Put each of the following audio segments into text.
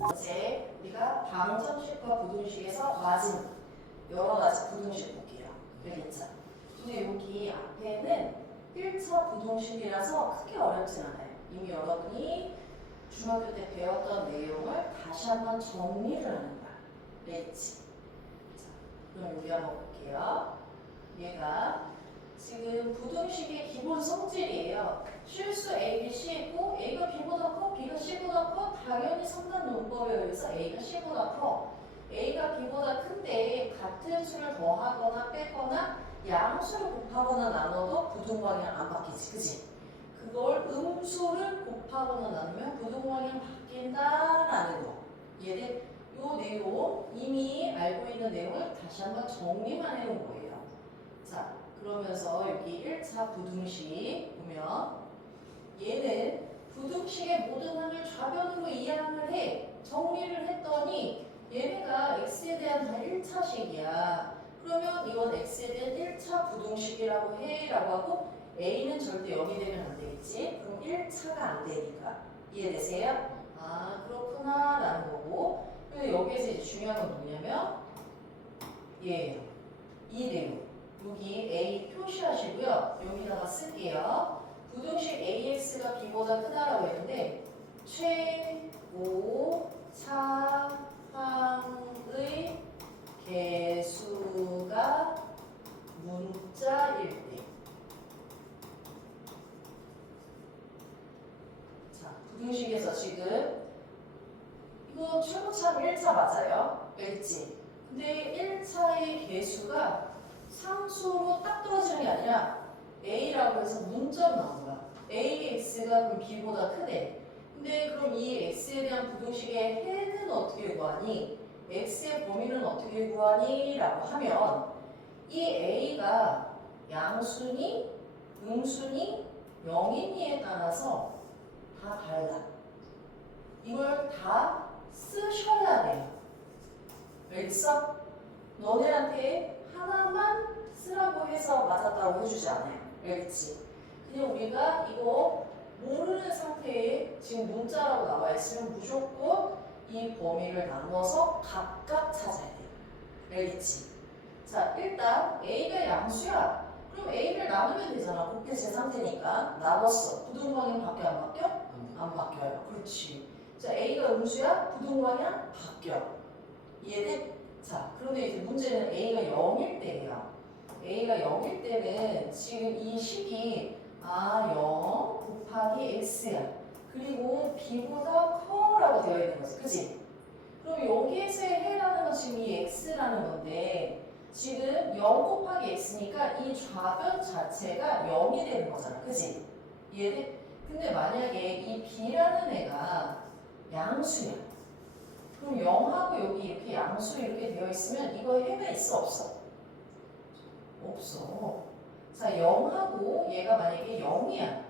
어제 우리가 방정식과 부등식에서 맞은 여러 가지 부등식 볼게요. 알겠죠? 근데 여기 앞에는 1차 부등식이라서 크게 어렵진 않아요. 이미 여러분이 중학교 때 배웠던 내용을 다시 한번 정리를 하는 거야. 알겠지? 자, 그럼 여기 한번 볼게요. 얘가 지금 부등식의 기본 성질이에요. 실수 A, B, C이고 A가 B보다 커, B가 C보다 커. 당연히 3단 논법에 의해서 A가 C보다 커. A가 B보다 큰데 같은 수를 더하거나 빼거나 양수를 곱하거나 나눠도 부등방향 안 바뀌지, 그지? 그걸 음수를 곱하거나 나누면 부등방향 바뀐다라는 거. 이해돼? 요 내용 이미 알고 있는 내용을 다시 한번 정리만 해놓은 거예요. 자, 그러면서 여기 1차 부등식 보면 얘는 부등식의 모든 항을 좌변으로 이항을 해. 정리를 했더니 얘네가 x에 대한 다 1차식이야. 그러면 이건 x에 대한 1차 부등식이라고 해 라고 하고 a는 절대 0이 되면 안 되겠지. 그럼 1차가 안 되니까. 이해되세요? 아, 그렇구나 라는 거고. 근데 여기에서 이제 중요한 건 뭐냐면 얘예요. 이 내용. 여기 A 표시하시고요. 여기다가 쓸게요. 부등식 AX가 B보다 크다라고 했는데 최고차항의 개수가 문자일 때. 자, 부등식에서 지금 이거 최고차항 1차 맞아요? 알지? 근데 1차의 개수가 상수로 딱 떨어지는 게 아니라 A라고 해서 문자로 나온 거야. AX가 그럼 B보다 크대. 근데 그럼 이 X에 대한 부등식의 해는 어떻게 구하니? X의 범위는 어떻게 구하니? 라고 하면 이 A가 양수니, 음수니, 0이니에 따라서 다 달라. 이걸 다 쓰셔야 돼요. 알겠어? 너네한테 하나만 쓰라고 해서 맞았다고 해주지 않아요. 알겠지? 그냥 우리가 이거 모르는 상태에 지금 문자라고 나와 있으면 무조건 이 범위를 나누어서 각각 찾아야 돼요. 알겠지? 자, 일단 A가 양수야. 그럼 A를 나누면 되잖아. 곱해진 상태니까. 나눴어. 부등방향 바뀌어 안 바뀌어? 안 바뀌어요. 그렇지. 자, A가 음수야. 부등방향 바뀌어. 이해돼? 자, 그런데 이제 문제는 A가 0일 때예요. A가 0일 때는 지금 이 식이 0 곱하기 X야. 그리고 B보다 커라고 되어 있는 거지. 그치? 그럼 여기에서의 해라는 건 지금 이 X라는 건데 지금 0 곱하기 X니까 이 좌변 자체가 0이 되는 거잖아. 그치? 이해돼? 근데 만약에 이 B라는 애가 양수야. 그럼 0하고 여기 이렇게 양수 이렇게 되어 있으면 이거 해가 있어 없어? 없어. 자, 0하고 얘가 만약에 0이야.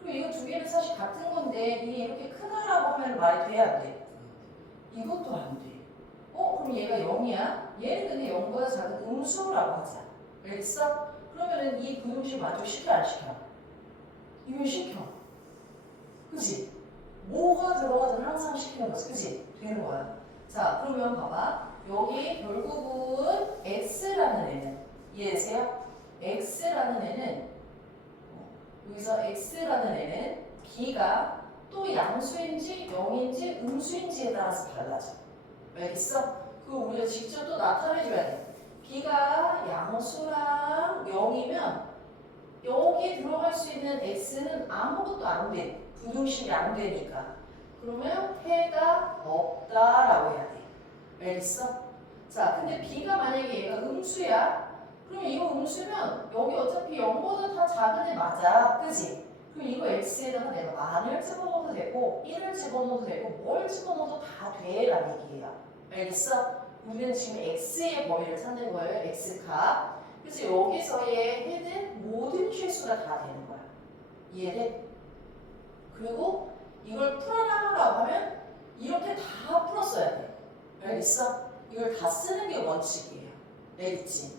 그럼 이거 두 개는 사실 같은 건데 이게 이렇게 크다라고 하면 말이 돼야 안 돼? 이것도 안 돼. 그럼 얘가 0이야? 얘는 근데 0보다 작은 음수라고 하자. 알겠어? 그러면은 이 부등식 만족시켜 안 시켜? 이거 시켜. 그치? 뭐가 들어가든 항상 시키는 거지. 그치? 되는 거야. 자, 그러면 봐봐. 여기 결국은 X라는 애는 이해되세요? X라는 애는 여기서 X라는 애는 B가 또 양수인지 0인지 음수인지에 따라서 달라져. 알겠어? 그거 우리가 직접 또 나타내줘야 돼. B가 양수랑 0이면 여기 들어갈 수 있는 X는 아무것도 안 돼. 부등식이 안 되니까. 그러면 해가 없다라고 해야 돼. 알겠어? 자, 근데 B가 만약에 얘가 음수야? 그럼 이거 음수면 여기 어차피 0보다 다 작은 애 맞아. 그지? 그럼 이거 X에다가 내가 만을 집어넣어도 되고 1을 집어넣어도 되고 뭘 집어넣어도 다 돼 라는 얘기야. 알겠어? 우리는 지금 X의 범위를 찾는 거예요. X값. 그래서 여기서의 해는 모든 실수가 다 되는 거야. 이해돼? 그리고 이걸 풀어나가라고 하면 이렇게 다 풀었어야 돼. 알겠어? 이걸 다 쓰는 게 원칙이에요. 알겠지?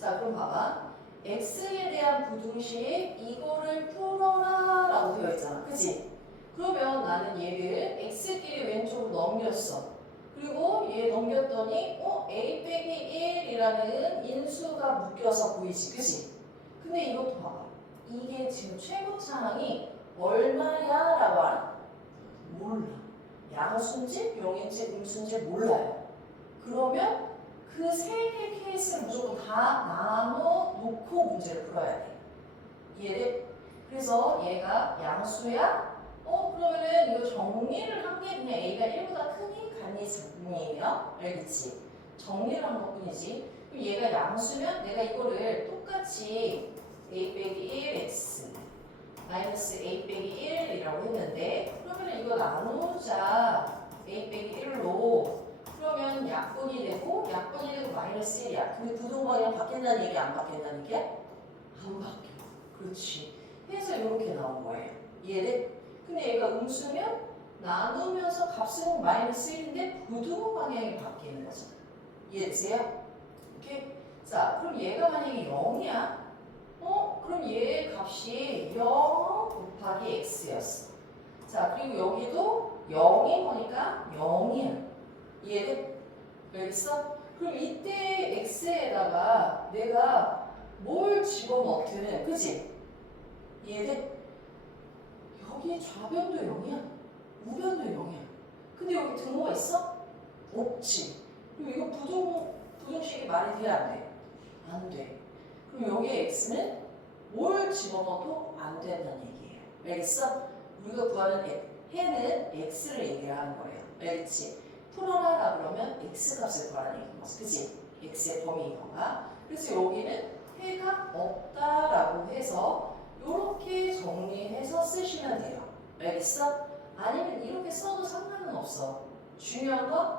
자, 그럼 봐봐. X에 대한 부등식 이거를 풀어라 라고 되어 있잖아. 그치? 나는 얘를 x끼리 왼쪽으로 넘겼어. 그리고 얘 넘겼더니 a 빼기 1이라는 인수가 묶여서 보이지, 그치? 근데 이것도 봐봐. 이게 지금 최고차항이 얼마야? 라고 알아? 몰라. 양수인지 용인지 음수인지 몰라요. 그러면 그 세 개의 케이스를 무조건 다 나눠 놓고 문제를 풀어야 돼. 이해돼? 그래서 얘가 양수야? 그러면은 이거 정리를 한 게 그냥 a가 1보다 크니 같니 작니예요? 알겠지? 정리를 한 것뿐이지. 그럼 얘가 양수면 내가 이거를 똑같이 a 빼기 1 x 마이너스 a 빼기 1이라고 했는데 그러면 이거 나누자 a 빼기 1로 그러면 약분이 되고 마이너스 1이야. 근데 부동방향 바뀐다는 얘기 안 바뀐다는 게? 안 바뀌어. 그렇지. 해서 이렇게 나온 거예요. 이해돼? 근데 얘가 음수면 나누면서 값은 마이너스 1인데 부동방향이 바뀌는 거죠. 이해되세요? 오케이? 자, 그럼 얘가 만약에 0이야? 그럼 얘의 값이 0 곱하기 x였어. 자, 그리고 여기도 0인 거니까 0이야. 이해돼? 알겠어? 그럼 이때 x에다가 내가 뭘 집어넣든, 그치? 이해돼? 여기 좌변도 0이야. 우변도 0이야. 근데 여기 등호가 있어? 없지. 그럼 이거 부등식이 말이 돼? 안 돼? 안 돼. 그럼 여기에 x는 뭘 집어넣어도 안 된다는 얘기예요. 알겠어? 우리가 구하는 해는 x를 얘기를 하는 거예요. 알겠지? 풀어라 그러면 x 값을 구하는 얘기인 거지. 그치? x의 범위인 건가? 그래서 여기는 해가 없다라고 해서 이렇게 정리해서 쓰시면 돼요. 알겠어? 아니면 이렇게 써도 상관은 없어. 중요한 건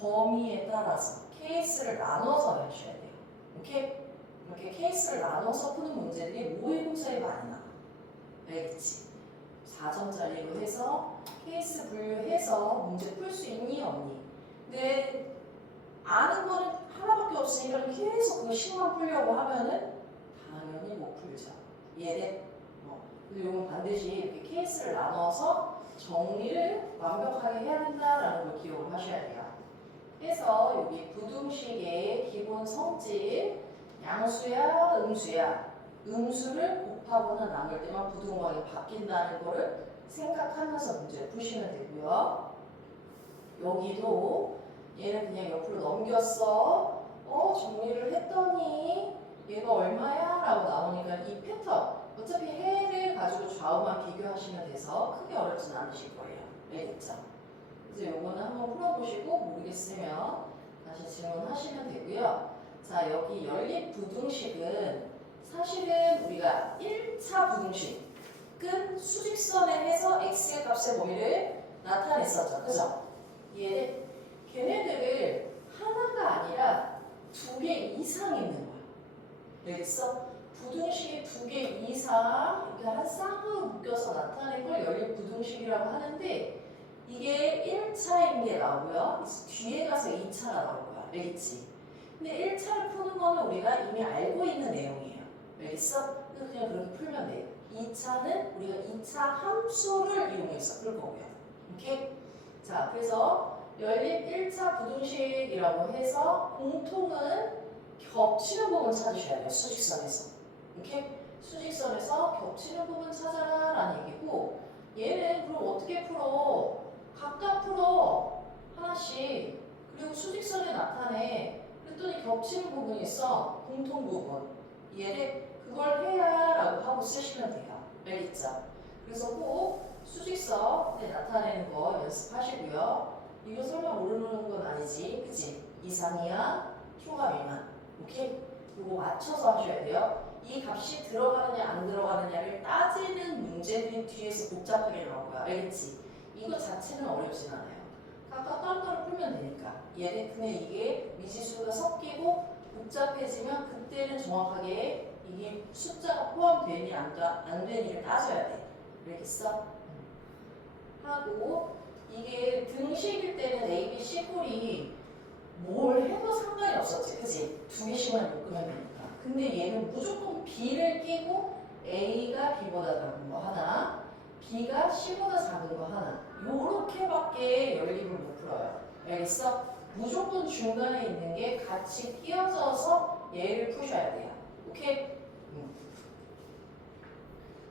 범위에 따라서 케이스를 나눠서 하셔야 돼요. 오케이? 이렇게 케이스를 나눠서 푸는 문제들이 모의고사에 많이 나와. 알겠지? 4점짜리로 해서 케이스 분류해서 문제 풀 수 있니 없니? 근데 아는 거는 하나밖에 없으니까 계속 그 식만 풀려고 하면은 당연히 못 풀죠. 이해돼? 근데 이건 반드시 이렇게 케이스를 나눠서 정리를 완벽하게 해야 된다라는 걸 기억을 하셔야 돼요. 그래서 여기 부등식의 기본 성질 양수야 음수야 음수를 곱하거나 나눌 때만 부등호하게 바뀐다는 거를 생각하면서 문제를 푸시면 되고요. 여기도 얘는 그냥 옆으로 넘겼어. 정리를 했더니 얘가 얼마야? 라고 나오니까 이 패턴 어차피 해를 가지고 좌우만 비교하시면 돼서 크게 어렵진 않으실 거예요. 알겠죠? 그래서 요거는 한번 풀어보시고 모르겠으면 다시 질문하시면 되고요. 자, 여기 연립 부등식은 사실은 우리가 1차 부등식은 수직선에 해서 x의 값의 범위를 나타냈었죠. 그죠? 걔네들을 하나가 아니라 2개 이상 있는 거야. 알겠어? 부등식이 2개 이상 이렇게 한 쌍으로 묶여서 나타낸 걸 연립 부등식이라고 하는데 이게 1차인 게 나오고요. 뒤에 가서 2차가 나올 거야. 알겠지? 근데 1차를 푸는 거는 우리가 이미 알고 있는 내용이에요. 알겠어? 그냥 그렇게 풀면 돼. 2차는 우리가 2차 함수를 이용해서 풀 거고요. 오케이? 자, 그래서 연립 1차 부등식이라고 해서 공통은 겹치는 부분 찾으셔야 돼요. 수직선에서. 오케이? 수직선에서 겹치는 부분 찾아라 라는 얘기고 얘는 그럼 어떻게 풀어? 각각 풀어. 하나씩. 그리고 수직선에 나타내. 그랬더니 겹치는 부분이 있어. 공통 부분. 얘를 그걸 해야 라고 하고 쓰시면 돼요. 알겠죠? 그래서 꼭 수직선에 나타내는 거 연습하시고요. 이거 설마 모르는 건 아니지. 그치? 이상이야. 초과 미만. 오케이? 이거 맞춰서 하셔야 돼요. 이 값이 들어가느냐 안 들어가느냐를 따지는 문제들이 뒤에서 복잡하게 나올 거야. 알겠지? 이거 자체는 어렵진 않아요. 각각 따로따로 풀면 되니까. 얘네 근데 이게 미지수가 섞이고 복잡해지면 그때는 정확하게 이게 숫자가 포함되니 안 되니를 따져야 돼. 알겠어? 하고 이게 등식일 때는 A, B, C 꼴이 뭘 해도 상관이 없었지. 그치? 2개씩만 묶으면 되니까. 근데 얘는 무조건 B를 끼고 A가 B보다 작은 거 하나, B가 C보다 작은 거 하나. 요렇게밖에 연립을 못 풀어요. 알겠어? 무조건 중간에 있는 게 같이 끼어져서 얘를 푸셔야 돼요. 오케이?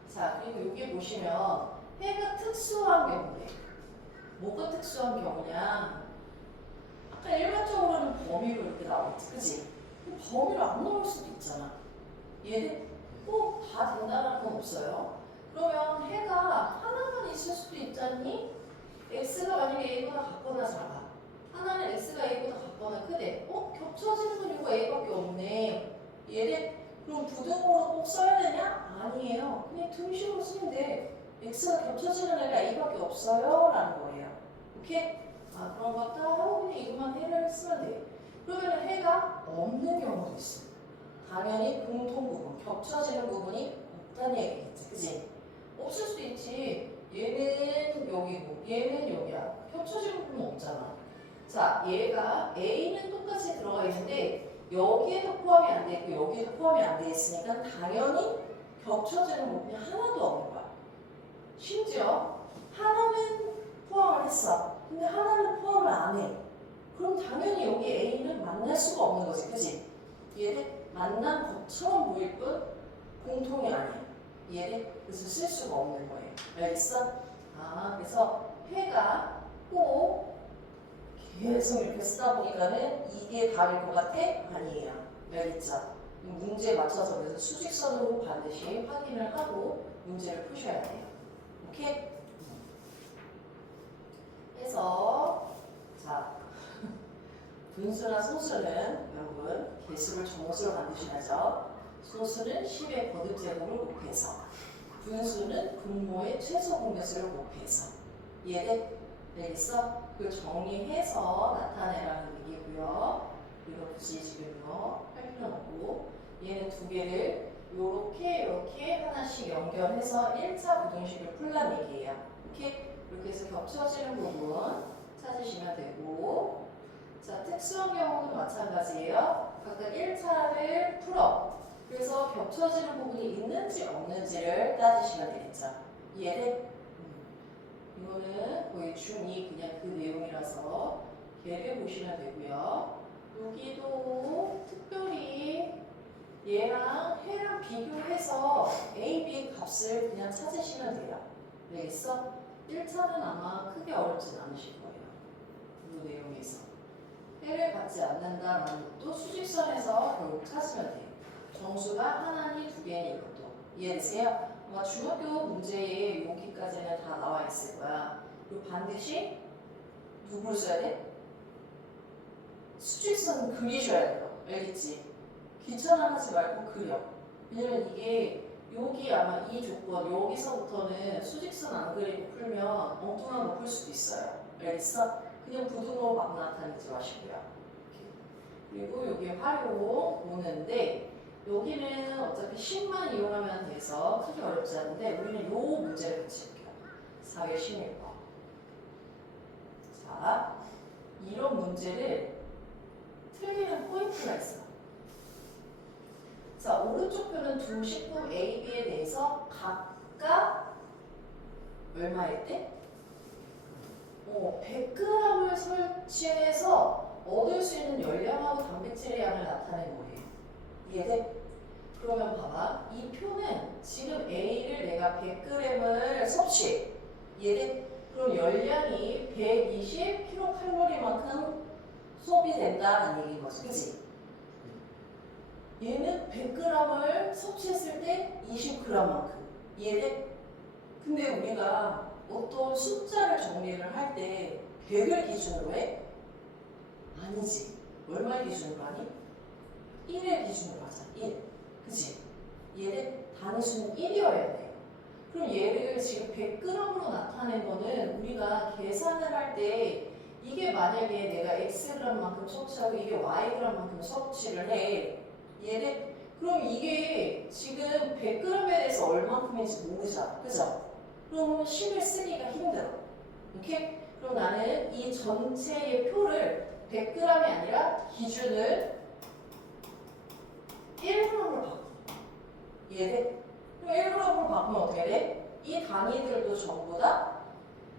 자, 그리고 여기 보시면 해가 특수한 경우에 뭐가 특수한 경우냐? 아까 일반적으로는 범위로 이렇게 나오겠지, 그치? 범위로 안 나올 수도 있잖아. 얘는 꼭 다 된다는 건 없어요. 그러면 해가 하나만 있을 수도 있잖니? x가 만약에 a보다 같거나 작아. 하나는 x가 a보다 같거나 크대. 겹쳐지는 건 이거 a밖에 없네. 얘는 그럼 부등호로 꼭 써야 되냐? 아니에요. 그냥 등식으로 쓰면 돼. x가 겹쳐지는 애가 a밖에 없어요. 라는 거예요. 오케이? 아, 그런 거 딱 하고 그냥 이것만 해를 쓰면 돼. 그러면 해가 없는 경우도 있어. 당연히 공통 부분, 겹쳐지는 부분이 없다는 얘기겠지. 그치? 없을 수도 있지. 얘는 여기고, 얘는 여기야. 겹쳐지는 부분 없잖아. 자, 얘가 A는 똑같이 들어가 있는데, 여기에도 포함이 안 돼 있고, 여기에도 포함이 안 돼 있으니까, 당연히 겹쳐지는 부분이 하나도 없는 거야. 심지어, 하나는 포함을 했어. 근데 하나는 포함을 안 해. 그럼 당연히 여기 A는 만날 수가 없는 거지. 그치? 얘를 만난 것처럼 보일 뿐 공통이 아니야. 얘를 그래서 쓸 수가 없는 거예요. 알겠어? 아, 그래서 해가 꼭 계속 이렇게 쓰다 보니까는 이게 답일 것 같아? 아니에요. 알겠죠? 문제에 맞춰서 그래서 수직선으로 반드시 확인을 하고 문제를 푸셔야 돼요. 오케이? 해서 자, 분수나 소수는 여러분 개수를 정수로 만드셔야죠. 소수는 10의 거듭제곱을 곱해서, 분수는 분모의 최소 공배수를 곱해서. 이해돼? 되겠어? 그 정리해서 나타내라는 얘기고요. 이거 굳이 지금요 할 필요는 없고, 얘는 두 개를 이렇게 하나씩 연결해서 1차 부등식을 풀란 얘기예요. 오케이? 이렇게 해서 겹쳐지는 부분 찾으시면 되고, 자, 특수한 경우는 마찬가지예요. 각각 1차를 풀어. 그래서 겹쳐지는 부분이 있는지 없는지를 따지시면 되겠죠. 이해돼? 이거는 거의 중2 그냥 그 내용이라서 걔를 보시면 되고요. 여기도 특별히 얘랑 해랑 비교해서 A, B 값을 그냥 찾으시면 돼요. 알겠어? 1차는 아마 크게 어렵진 않으실 거예요. 이 내용에서. 해를 받지 않는다라는 것도 수직선에서 결국 찾으면 돼요. 정수가 하나니 두 개니 이것도. 이해되세요? 아마 중학교 문제에 여기까지는 다 나와 있을 거야. 그리고 반드시 누구를 써야 돼? 수직선 그리셔야 돼요. 알겠지? 귀찮아 하지 말고 그려. 왜냐면 이게 여기 아마 이 조건 여기서부터는 수직선 안 그리고 풀면 엉뚱한 거 풀 수도 있어요. 알겠어? 그냥 부등호 막 나타내지 마시고요. 그리고 여기 활용 오는데 여기는 어차피 10만 이용하면 돼서 크게 어렵지 않은데 우리는 요 문제를 같이 볼게요. 4회 11번. 자, 이런 문제를 틀리는 포인트가 있어. 자, 오른쪽 표는 두 식품 A, B에 대해서 각각 얼마일 때? 100g을 설치해서 얻을 수 있는 열량하고 단백질의 양을 나타낸 거예요. 이해돼? 그러면 봐봐. 이 표는 지금 A를 내가 100g을 섭취해. 이해돼? 그럼 열량이 120kcal만큼 소비된다는 얘기인 거지. 그치? 얘는 100g을 섭취했을 때 20g만큼. 이해돼? 근데 우리가 어떤 숫자를 정리를 할 때 100을 기준으로 해? 아니지. 얼마 기준으로 하니? 1의 기준으로 하자. 1. 그치? 얘를 단위수는 1이어야 돼. 그럼 얘를 지금 100g으로 나타낸 거는 우리가 계산을 할 때 이게 만약에 내가 xg만큼 섭취하고 이게 yg만큼 섭취를 해. 얘를 그럼 이게 지금 100g에 대해서 얼만큼인지 모르잖아. 그죠? 그럼 10을 쓰기가 힘들어. 오케이? 그럼 나는 이 전체의 표를 100g이 아니라 기준을 1g으로 바꿔. 이해돼? 그럼 1g으로 바꾸면 어떻게 돼? 이 단위들도 전부 다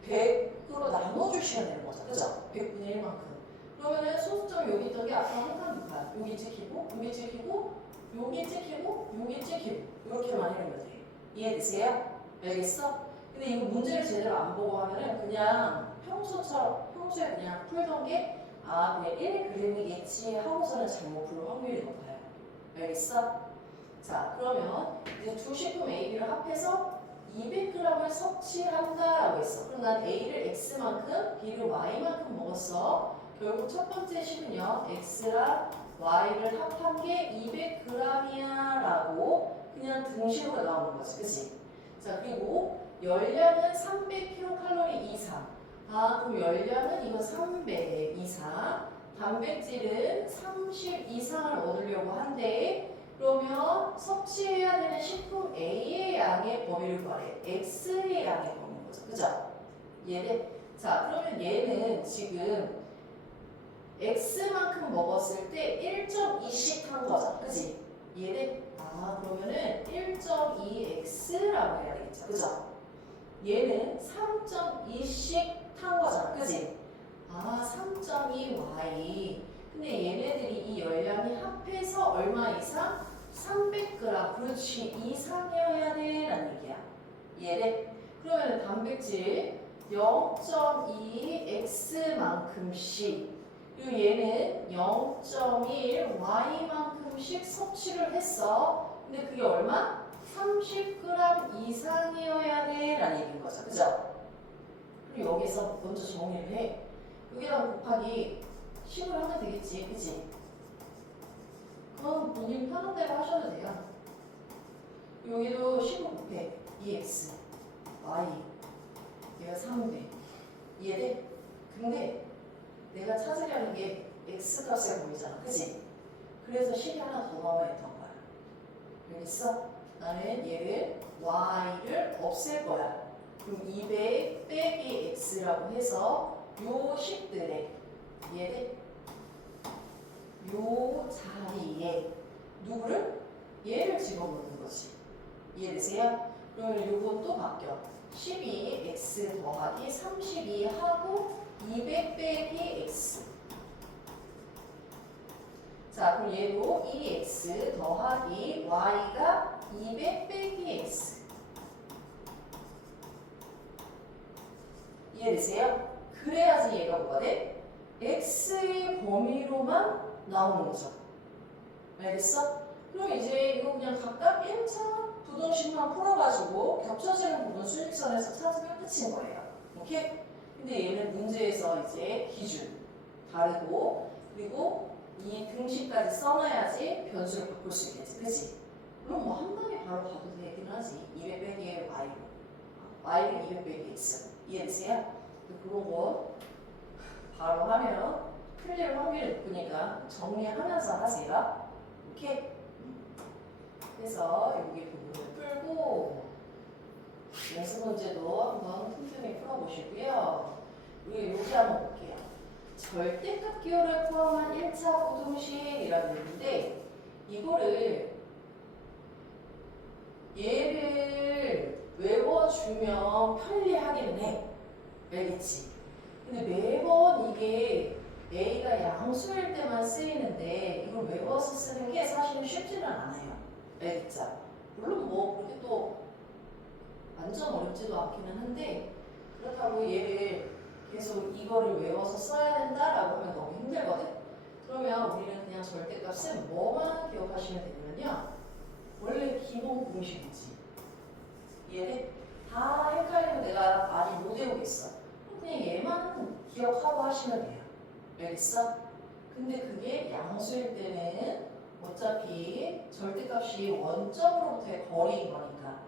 100으로 나눠주시면 되는 거죠. 그죠? 100분의 1만큼. 그러면은 소수점 여기 있던 게 아까 한칸 두칸. 여기 찍히고, 여기 찍히고, 여기 찍히고, 여기 찍히고. 이렇게만 해놓으면 돼. 이해되세요? 알겠어? 근데 이거 문제를 제대로 안 보고 하면은 그냥 평소에 그냥 풀던 게 그냥 1g이겠지 하고서는 잘못 풀 확률이 높아요. 알겠어? 자, 그러면 이제 두 식품 A, B를 합해서 200g을 섭취한다라고 했어. 그럼 난 A를 X만큼, B를 Y만큼 먹었어. 결국 첫 번째 식은요, X랑 Y를 합한 게 200g이야 라고 그냥 등식으로 나오는 거지. 그치? 자, 그리고 열량은 300kcal 이상. 그럼 열량은 이거 300 이상. 단백질은 30 이상을 얻으려고 한대. 그러면 섭취해야 되는 식품 A의 양의 범위를 구하래. X의 양의 범위인 거죠. 그죠? 얘는 자, 그러면 얘는 지금 X만큼 먹었을 때 1.2씩 탄 거죠. 그지? 얘는 그러면은 1.2X라고 해야 되겠죠. 그죠? 얘는 3.2씩 탄 거잖아. 그지? 3.2Y. 근데 얘네들이 이 열량이 합해서 얼마 이상? 300g. 그렇지. 이상이어야 돼. 라는 얘기야. 얘네. 그러면 단백질 0.2X만큼씩. 그리고 얘는 0.1Y만큼씩 섭취를 했어. 근데 그게 얼마? 30g 이상이어야 돼. 라는 얘기인 거죠. 그죠? 그리고 여기서 먼저 정리를 해. 여기다가 곱하기 10을 하면 되겠지. 그치? 그럼 본인 편한 대로 하셔도 돼요. 여기도 10을 곱해. 2x, y, 얘가 300. 이해돼? 근데 내가 찾으려는 게 x 값에 보이잖아. 그치? 그래서 10이 하나 더 넣어야 했던 거야. 알겠어? 나는 얘를 y를 없앨 거야. 그럼 200 빼기 x라고 해서 요 식들에 얘를 요 자리에 누구를? 얘를 집어넣는 거지. 이해되세요? 그러면 요것도 바뀌어. 12x 더하기 32 하고 200 빼기 x. 자, 그럼 얘도 2x 더하기 y가 200 빼기 x. 이해되세요? 그래야지 얘가 뭐가 돼? x의 범위로만 나오는 거죠. 알겠어? 그럼 이제 이거 그냥 각각 1차 부등식만 풀어가지고 겹쳐지는 부분 수직선에서 찾으면 끝인 거예요. 오케이? 근데 얘는 문제에서 이제 기준 다르고 그리고 이 등식까지 써놔야지 변수를 바꿀 수 있겠지. 그치? 그럼 뭐 한 방에 바로 봐도 되긴 하지. 200 빼기 y로. y는 200 빼기 x. 이해되세요? 그런 거 바로 하면 틀릴 확률이 높으니까 정리하면서 하세요. 오케이? 그래서 여기 부분을 풀고 연습 문제도 한번 틈틈이 풀어보시고요. 우리 여기 한번 볼게요. 절대값 기호를 포함한 1차 부등식이라는 얘기인데 이거를 얘를 외워주면 편리하기는 해. 알겠지? 근데 매번 이게 A가 양수일 때만 쓰이는데 이걸 외워서 쓰는 게 사실은 쉽지는 않아요. 알겠죠? 물론 뭐 그렇게 또 완전 어렵지도 않기는 한데 그렇다고 얘를 계속 이거를 외워서 써야 된다라고 하면 너무 힘들거든? 그러면 우리는 그냥 절대값은 뭐만 기억하시면 되냐면요. 원래 기본 공식이지. 얘를 다 헷갈리면 내가 많이 못 외우겠어. 그냥 얘만 기억하고 하시면 돼요. 알겠어? 근데 그게 양수일 때는 어차피 절대값이 원점으로부터의 거리인 거니까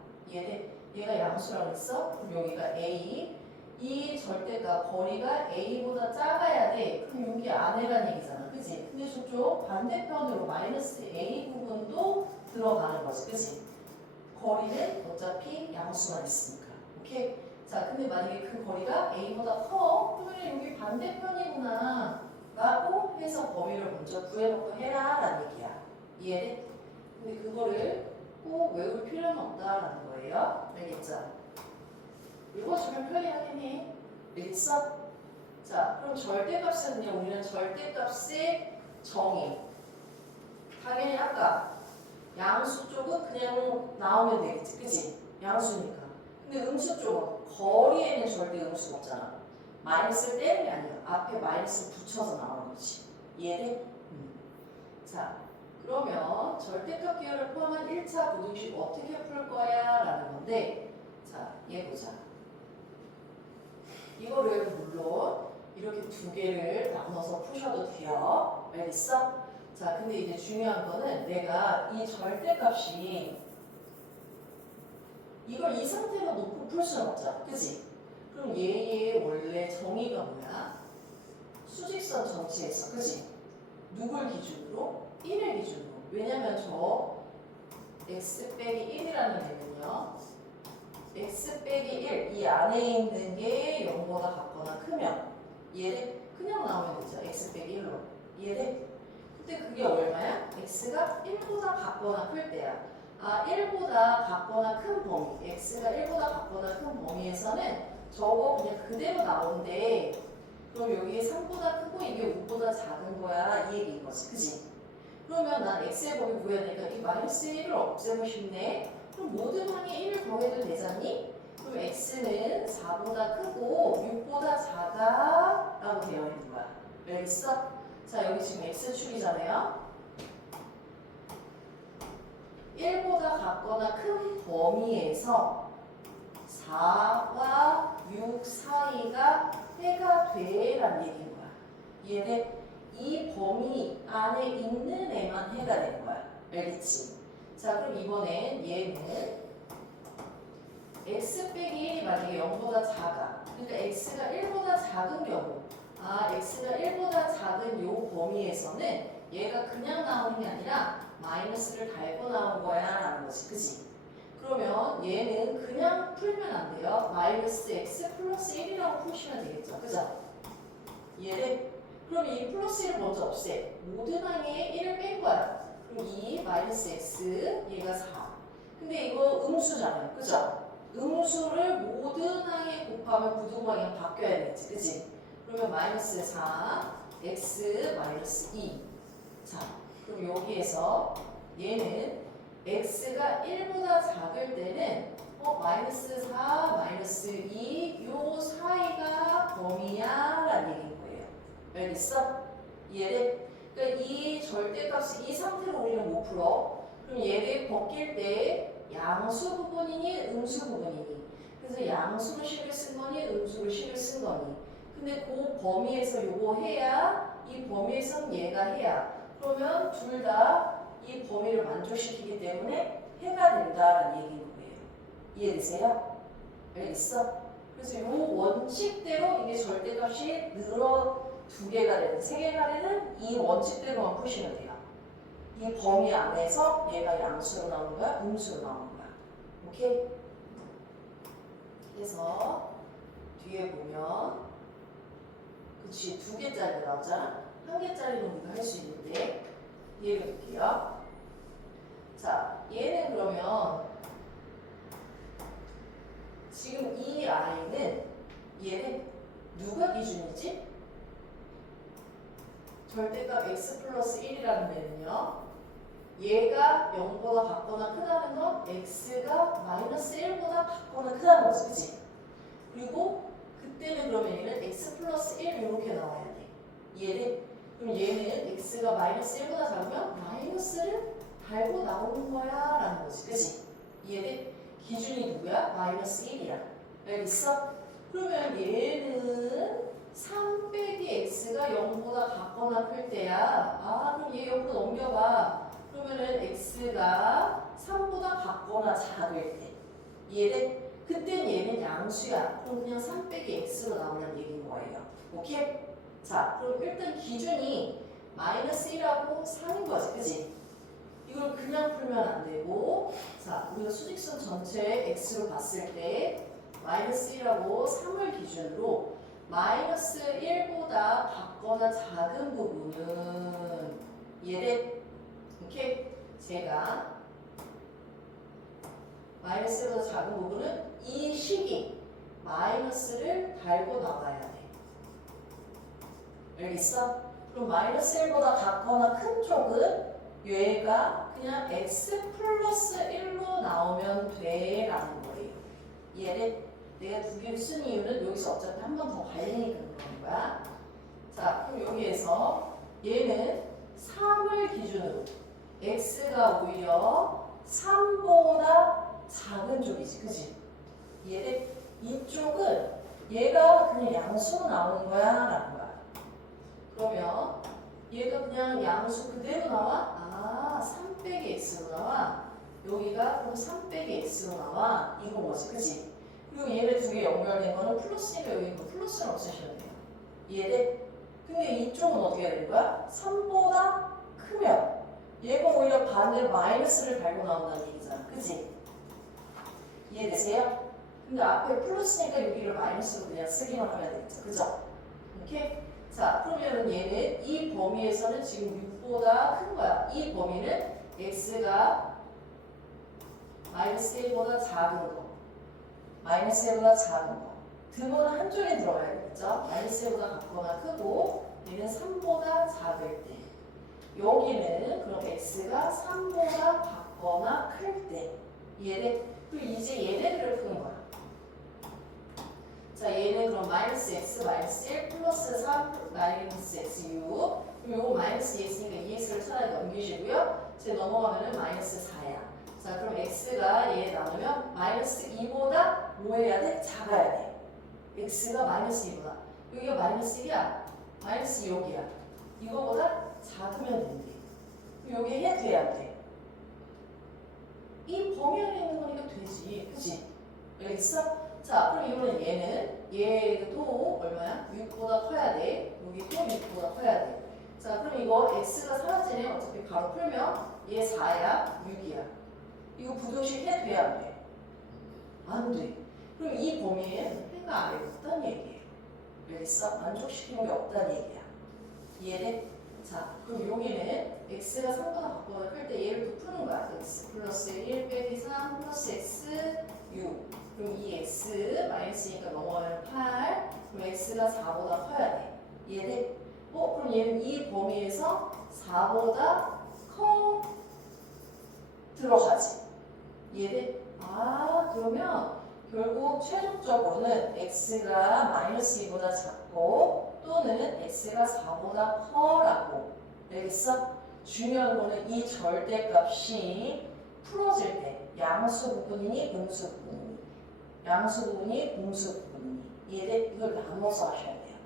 얘가 양수라고 했어? 그럼 여기가 A 이 절대값 거리가 A보다 작아야 돼. 그럼 여기 안에란 얘기잖아. 그치? 근데 저쪽 반대편으로 마이너스 A 부분도 들어가는 거지. 그치? 거리는 어차피 양수만 있으니까. 오케이? 자, 근데 만약에 그 거리가 A보다 커? 그러면 여기 반대편이구나 라고 해서 범위를 먼저 구해놓고 해라 라는 얘기야. 이해돼? 근데 그거를 꼭 외울 필요는 없다라는 거예요. 알겠죠? 주면 편리하긴 해. 알겠어? 자, 그럼 절대값은 그냥 우리는 절대값의 정의. 당연히 아까 양수 쪽은 그냥 나오면 되겠지. 그치? 양수니까. 근데 음수 쪽은 거리에는 절대 음수가 없잖아. 마이너스를 떼는 게 아니야. 앞에 마이너스 붙여서 나오는 거지. 이해돼? 자, 그러면 절대값 기호를 포함한 1차 부등식 어떻게 풀 거야? 라는 건데, 자, 얘 보자. 이거를 물론 이렇게 두 개를 나눠서 푸셔도 돼요. 알겠어? 자, 근데 이제 중요한 거는 내가 이 절대값이 이걸 이 상태로 놓고 풀 수는 없잖아. 그치? 그럼 얘의 원래 정의가 뭐야? 수직선 전체에서, 그치? 누굴 기준으로? 1을 기준으로. 왜냐면 저 x 빼기 1이라는 얘는요. x 빼기 1, 이 안에 있는 게 0보다 같거나 크면 얘를 그냥 나오면 되죠. x 빼기 1로. 이해돼? 근데 그게 얼마야? x가 1보다 같거나 클 때야. 아, 1보다 같거나 큰 범위. x가 1보다 같거나 큰 범위에서는 저거 그냥 그대로 나오는데 그럼 여기 3보다 크고 이게 5보다 작은 거야. 이 얘기인 거지. 그지? 그러면 난 x의 범위 구해야 되니까 이 마이너스 1을 없애고 싶네. 그럼 모든 항에 1을 더해도 되잖니? 그럼 x는 4보다 크고 6보다 작아 라고 되어 있는 거야. 알겠어? 자, 여기 지금 x축이잖아요. 1보다 같거나 큰 범위에서 4와 6 사이가 해가 돼 라는 얘기인 거야. 이해돼? 이 범위 안에 있는 애만 해가 되는 거야. 알겠지? 자, 그럼 이번엔 얘는 x 빼기 1이 만약에 0보다 작아. 그러니까 x가 1보다 작은 경우, 아, x가 1보다 작은 요 범위에서는 얘가 그냥 나오는 게 아니라 마이너스를 달고 나온 거야 라는 거지. 그치? 그러면 얘는 그냥 풀면 안 돼요. 마이너스 x 플러스 1이라고 푸시면 되겠죠. 그죠? 이해돼? 그럼 이 플러스 1을 먼저 없애. 모든 항에 1을 뺀 거야. 그럼 2 마이너스 x 얘가 4. 근데 이거 음수잖아요. 그죠? 음수를 모든 항에 곱하면 부등방향 바뀌어야 되겠지. 그치? 그러면 마이너스 4 x 마이너스 2. 자, 그럼 여기에서 얘는 x가 1보다 작을 때는 마이너스 4, 마이너스 2 요 사이가 범위야 라는 얘기인 거예요. 알겠어? 이해돼? 그러니까 이 절대값이 이 상태로 우리는 못 풀어. 그럼 얘를 벗길 때 양수 부분이니 음수 부분이니. 그래서 양수로 식을 쓴 거니 음수로 식을 쓴 거니. 근데 그 범위에서 요거 해야 이 범위에서는 얘가 해야. 그러면 둘 다 이 범위를 만족시키기 때문에 해가 된다라는 얘기인 거예요. 이해되세요? 알겠어? 그래서 이 원칙대로 이게 절대값이 늘어 2개가 되는, 3개가 되는 이 원칙대로만 푸시면 돼요. 이 범위 안에서 얘가 양수로 나오는 거야, 음수로 나오는 거야. 오케이? 그래서 뒤에 보면 그치, 2개짜리가 나오잖아. 1개짜리는 우리가 할 수 있는데 이해를 볼게요. 자, 얘는 그러면 지금 이 아이는 얘는 누가 기준이지? 절대값 x 플러스 1이라는 애는요. 얘가 0보다 같거나 크다는 건 x가 마이너스 1보다 같거나 크다는 거지. 그치? 그리고 그때는 그러면 얘는 x 플러스 1 이렇게 나와야 돼. 이해돼? 그럼 얘는 x가 마이너스 1보다 작으면 마이너스를 달고 나오는 거야 라는 거지. 그치? 이해돼? 기준이 누구야? 마이너스 1이야. 알겠어? 그러면 얘는 3 빼기 x가 0보다 같거나 클 때야. 아, 그럼 얘 옆으로 넘겨봐. 그러면은 x가 3보다 같거나 작을 때. 이해돼? 그땐 얘는 양수야. 그럼 그냥 3 빼기 x로 나오는 얘기인 거예요. 오케이? 자, 그럼 일단 기준이 마이너스 1하고 3인 거지. 그치? 이걸 그냥 풀면 안 되고, 자, 우리가 수직선 전체 x로 봤을 때 마이너스 1하고 3을 기준으로 마이너스 1보다 같거나 작은 부분은 얘를 이렇게 제가 마이너스 1보다 작은 부분은 이 식이 마이너스를 달고 나가야 돼. 알겠어? 그럼 마이너스 1보다 작거나 큰 쪽은 얘가 그냥 x 플러스 1로 나오면 돼 라는 거예요. 얘를 내가 두 개를 쓴 이유는 여기서 어차피 한 번 더 갈리니까 그런 거야. 자, 그럼 여기에서 얘는 3을 기준으로 x가 오히려 3보다 작은 쪽이지, 그지? 얘를 이쪽은 얘가 그냥 양수로 나오는 거야 라는 거야. 그러면 얘가 그냥 양수 그대로 나와? 아, 3 빼기 x로 나와? 여기가 그럼 3 빼기 x로 나와? 이건 뭐지, 그지? 그리고 얘네 두 개 연결된 거는 플러스니까 여기 있는 플러스는 없애셔야 돼요. 얘네 근데 이쪽은 어떻게 되는 거야? 3보다 크면 얘가 오히려 반대로 마이너스를 달고 나온다는 얘기잖아, 그지? 이해되세요? 근데 앞에 플러스니까 여기를 마이너스로 그냥 쓰기만 하면 되겠죠, 그죠? 이렇게? 자, 그러면 얘는 이 범위에서는 지금 6보다 큰 거야. 이 범위는 x가 마이너스 1보다 작은 거, 마이너스 1보다 작은 거. 등호는 한쪽에 들어가야겠죠? 마이너스 1보다 같거나 크고 얘는 3보다 작을 때. 여기는 그럼 x가 3보다 같거나 클 때. 얘네, 그리고 이제 얘네들을 푸는 거야. 자, 얘는 그럼 마이너스 x 마이너스 1 플러스 3 마이너스 x 6. 그럼 요거 마이너스 2 있으니까 2x를 차라리 넘기시고요. 이제 넘어가면은 마이너스 4야. 자, 그럼 x가 얘 나누면 마이너스 2보다 뭐 해야 돼? 작아야 돼. x가 마이너스 2보다. 여기가 마이너스 1이야. 마이너스 6이야. 이거보다 작으면 된대. 여기 해 돼야 돼. 이 범위 안에 있는 거니까 되지. 그치? 알겠어? 자, 그럼 이거는 얘도 얼마야? 6보다 커야 돼. 여기 또 6보다 커야 돼. 자, 그럼 이거 x가 사라지네. 어차피 가로 풀면 얘 4야, 6이야. 이거 부등식 해 돼야 안 돼? 안 돼. 그럼 이 범위에 해가 아예 없다는 얘기예요. 알겠어? 만족시키는 게 없다는 얘기야. 이해돼? 자, 그럼 여기는 x가 3보다 같거나 클 때 얘를 또 푸는 거야. x 플러스 1 빼기 3 플러스 x 6. 그럼 이 x 마이너스니까 넘어가면 8. 그럼 x가 4보다 커야 돼. 이해돼? 그럼 얘는 이 범위에서 4보다 커 들어가지. 이해돼? 아, 그러면 결국 최종적으로는 x가 마이너스 2보다 작고 또는 x가 4보다 커라고. 알겠어? 중요한 거는 이 절대값이 풀어질 때 양수 부분이니 음수 부분이니 양수 부분이 음수 부분이니 이해돼? 이걸 나눠서 하셔야 돼요.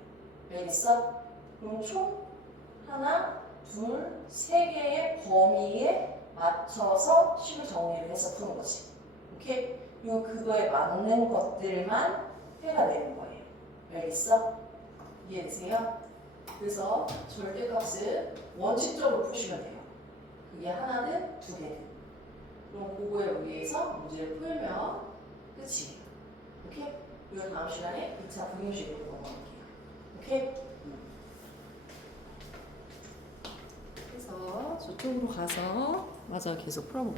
알겠어? 그럼 총 하나, 둘, 세 개의 범위에 맞춰서 식을 정리를 해서 푸는 거지. 오케이? 그리고 그거에 맞는 것들만 해가 되는 거예요. 알겠어? 이해되세요? 그래서 절대값은 원칙적으로 푸시면 돼요. 그게 하나든 두 개든. 그럼 그거에 의해서 문제를 풀면 끝이에요. 오케이? 그리고 다음 시간에 2차 부등식으로 넘어갈게요. 오케이? 그래서 저쪽으로 가서 계속 풀어봅시다.